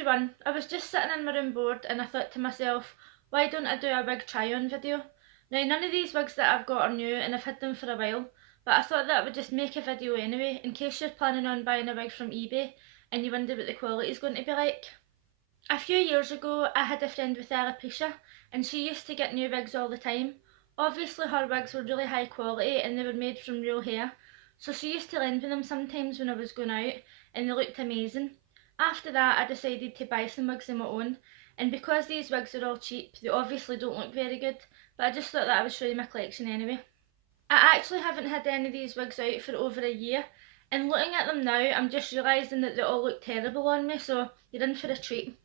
everyone, I was just sitting in my room bored and I thought to myself, why don't I do a wig try on video? Now none of these wigs that I've got are new and I've had them for a while, but I thought that I would just make a video anyway in case you're planning on buying a wig from eBay and you wonder what the quality is going to be like. A few years ago I had a friend with alopecia and she used to get new wigs all the time. Obviously her wigs were really high quality and they were made from real hair, so she used to lend me them sometimes when I was going out and they looked amazing. After that I decided to buy some wigs of my own, and because these wigs are all cheap they obviously don't look very good, but I just thought that I would show you my collection anyway. I actually haven't had any of these wigs out for over a year, and looking at them now I'm just realising that they all look terrible on me, so you're in for a treat.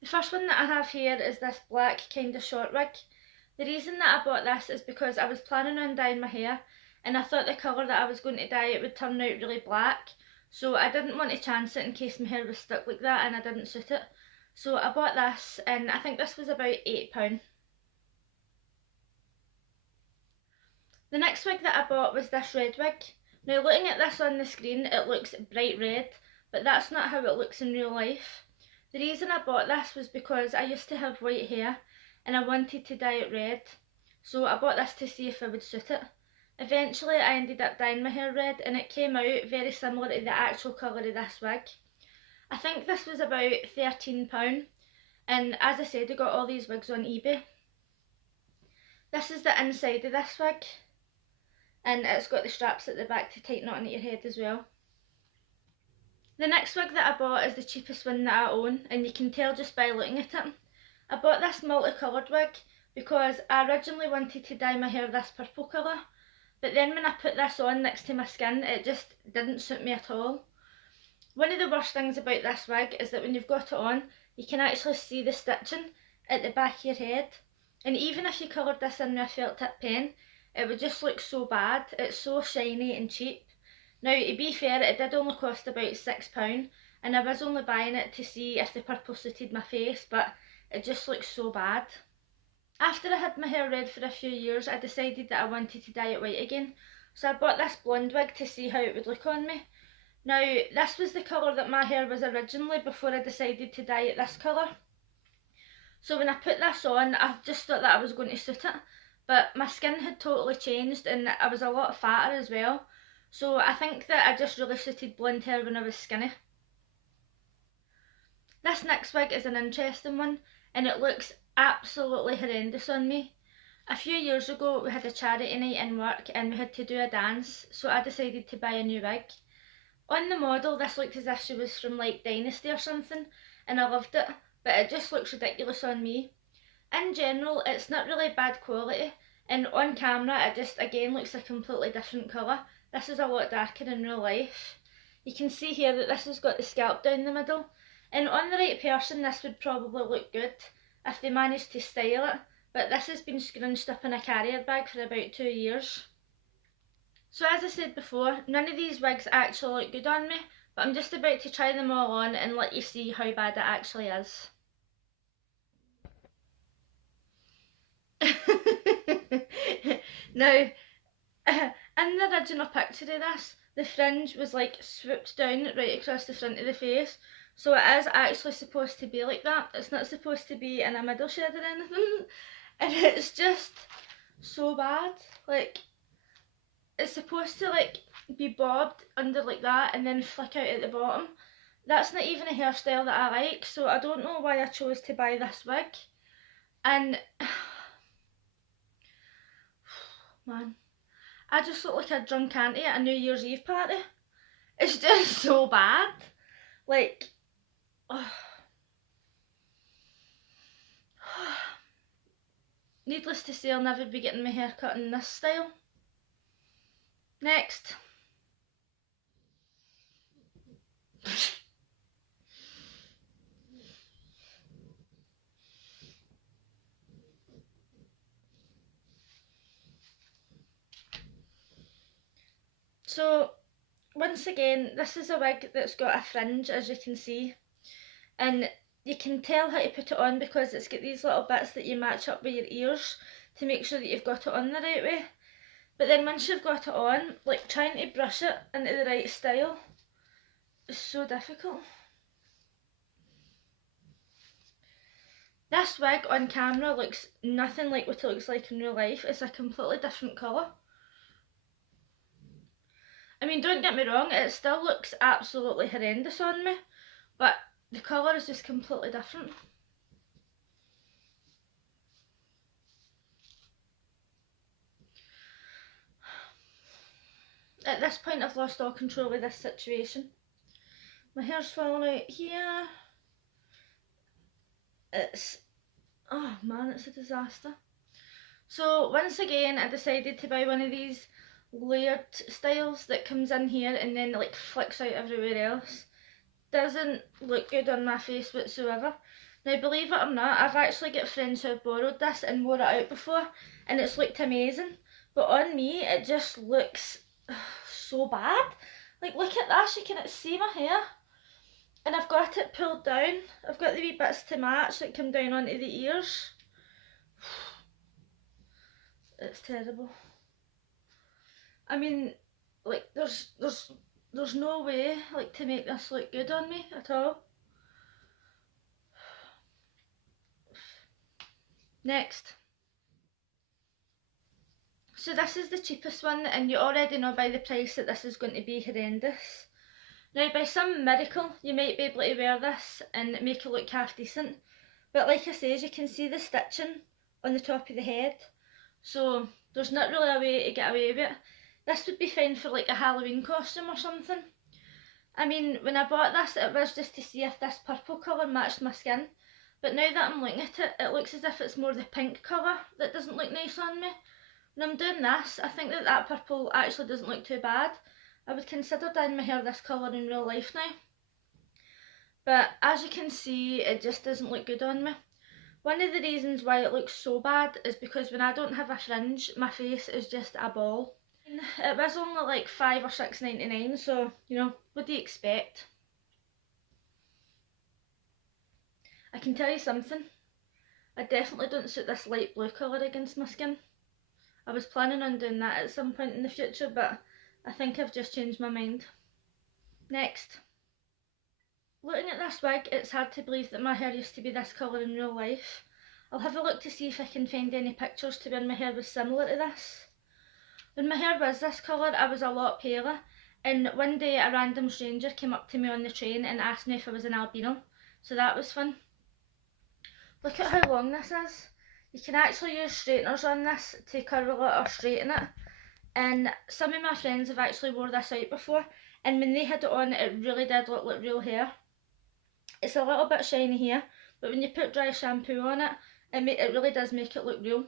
The first one that I have here is this black kind of short wig. The reason that I bought this is because I was planning on dyeing my hair and I thought the colour that I was going to dye it would turn out really black, so I didn't want to chance it in case my hair was stuck like that and I didn't suit it. So I bought this and I think this was about £8. The next wig that I bought was this red wig. Now looking at this on the screen it looks bright red, but that's not how it looks in real life. The reason I bought this was because I used to have white hair and I wanted to dye it red, so I bought this to see if I would suit it. Eventually I ended up dyeing my hair red and it came out very similar to the actual colour of this wig. I think this was about £13, and as I said I got all these wigs on eBay. This is the inside of this wig and it's got the straps at the back to tighten it onto your head as well. The next wig that I bought is the cheapest one that I own, and you can tell just by looking at it. I bought this multicoloured wig because I originally wanted to dye my hair this purple colour, but then when I put this on next to my skin it just didn't suit me at all. One of the worst things about this wig is that when you've got it on you can actually see the stitching at the back of your head, and even if you coloured this in with a felt tip pen it would just look so bad. It's so shiny and cheap. Now to be fair it did only cost about £6 and I was only buying it to see if the purple suited my face, but it just looks so bad. After I had my hair red for a few years I decided that I wanted to dye it white again, so I bought this blonde wig to see how it would look on me. Now this was the colour that my hair was originally before I decided to dye it this colour. So when I put this on I just thought that I was going to suit it, but my skin had totally changed and I was a lot fatter as well. So I think that I just really suited blonde hair when I was skinny. This next wig is an interesting one and it looks absolutely horrendous on me. A few years ago we had a charity night in work and we had to do a dance, so I decided to buy a new wig. On the model this looked as if she was from like Dynasty or something and I loved it, but it just looks ridiculous on me. In general it's not really bad quality, and on camera it just again looks a completely different colour. This is a lot darker in real life. You can see here that this has got the scalp down the middle, and on the right person this would probably look good if they managed to style it, but this has been scrunched up in a carrier bag for about 2 years. So as I said before, none of these wigs actually look good on me, but I'm just about to try them all on and let you see how bad it actually is. Now, in the original picture of this, the fringe was like swooped down right across the front of the face, so it is actually supposed to be like that. It's not supposed to be in a middle shade or anything, and it's just so bad. Like, it's supposed to like be bobbed under like that and then flick out at the bottom. That's not even a hairstyle that I like, so I don't know why I chose to buy this wig. And man, I just look like a drunk auntie at a New Year's Eve party. It's just so bad. Like, oh. Needless to say, I'll never be getting my hair cut in this style. Next. So once again this is a wig that's got a fringe, as you can see, and you can tell how to put it on because it's got these little bits that you match up with your ears to make sure that you've got it on the right way. But then once you've got it on, like trying to brush it into the right style is so difficult. This wig on camera looks nothing like what it looks like in real life. It's a completely different colour. I mean, don't get me wrong, it still looks absolutely horrendous on me, but the colour is just completely different. At this point I've lost all control of this situation. My hair's falling out here. Oh man, it's a disaster. So once again I decided to buy one of these layered styles that comes in here and then like flicks out everywhere else. Doesn't look good on my face whatsoever. Now believe it or not, I've actually got friends who have borrowed this and wore it out before and it's looked amazing, but on me it just looks so bad. Like look at this, you can see my hair and I've got it pulled down. I've got the wee bits to match that come down onto the ears. It's terrible. I mean, like there's no way like to make this look good on me at all. Next. So this is the cheapest one and you already know by the price that this is going to be horrendous. Now by some miracle you might be able to wear this and make it look half decent, but like I say, as you can see the stitching on the top of the head, so there's not really a way to get away with it. This would be fine for like a Halloween costume or something. I mean, when I bought this it was just to see if this purple colour matched my skin, but now that I'm looking at it, it looks as if it's more the pink colour that doesn't look nice on me. When I'm doing this, I think that purple actually doesn't look too bad. I would consider dyeing my hair this colour in real life now. But as you can see, it just doesn't look good on me. One of the reasons why it looks so bad is because when I don't have a fringe, my face is just a ball. It was only like £5 or £6.99, so you know, what do you expect? I can tell you something, I definitely don't suit this light blue colour against my skin. I was planning on doing that at some point in the future, but I think I've just changed my mind. Next. Looking at this wig, it's hard to believe that my hair used to be this colour in real life. I'll have a look to see if I can find any pictures to when my hair was similar to this. When my hair was this colour, I was a lot paler, and one day a random stranger came up to me on the train and asked me if I was an albino, so that was fun. Look at how long this is. You can actually use straighteners on this to curl it or straighten it, and some of my friends have actually wore this out before, and when they had it on it really did look like real hair. It's a little bit shiny here, but when you put dry shampoo on it, it really does make it look real.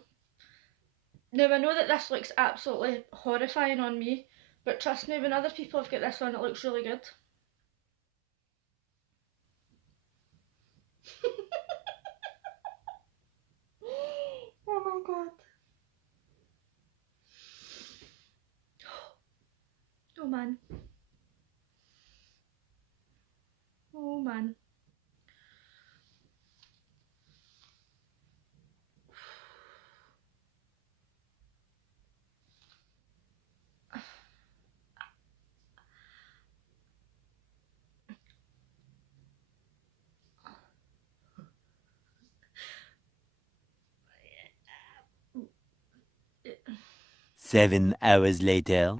Now I know that this looks absolutely horrifying on me, but trust me, when other people have got this on, it looks really good. Oh my god. Oh man. Oh man. Seven hours later.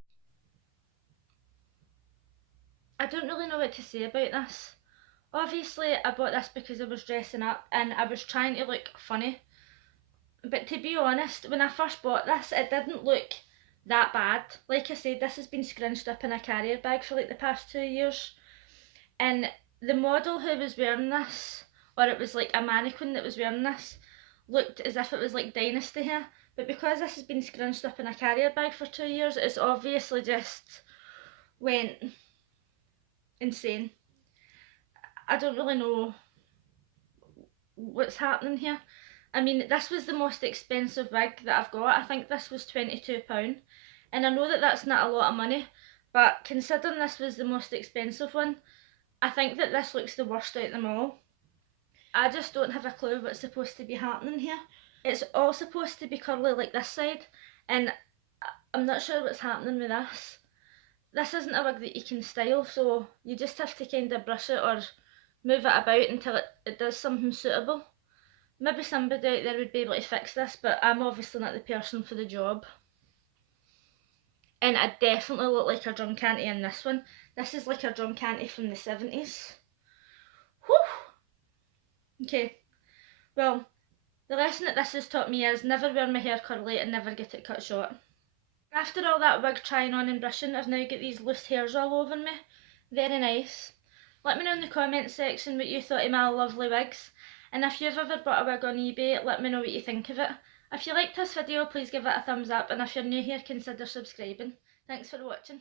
I don't really know what to say about this. Obviously I bought this because I was dressing up and I was trying to look funny. But to be honest, when I first bought this, it didn't look that bad. Like I said, this has been scrunched up in a carrier bag for like the past 2 years. And the model who was wearing this, or it was like a mannequin that was wearing this, looked as if it was like dynasty hair. But because this has been scrunched up in a carrier bag for 2 years, it's obviously just went insane. I don't really know what's happening here. I mean, this was the most expensive wig that I've got. I think this was £22, and I know that that's not a lot of money, but considering this was the most expensive one, I think that this looks the worst out of them all. I just don't have a clue what's supposed to be happening here. It's all supposed to be curly like this side, and I'm not sure what's happening with this. This isn't a wig that you can style, so you just have to kind of brush it or move it about until it does something suitable. Maybe somebody out there would be able to fix this, but I'm obviously not the person for the job. And I definitely look like a drunk auntie in this one. This is like a drunk auntie from the 70s. Whew! Okay, well, the lesson that this has taught me is never wear my hair curly and never get it cut short. After all that wig trying on and brushing, I've now got these loose hairs all over me. Very nice. Let me know in the comments section what you thought of my lovely wigs. And if you've ever bought a wig on eBay, let me know what you think of it. If you liked this video, please give it a thumbs up, and if you're new here, consider subscribing. Thanks for watching.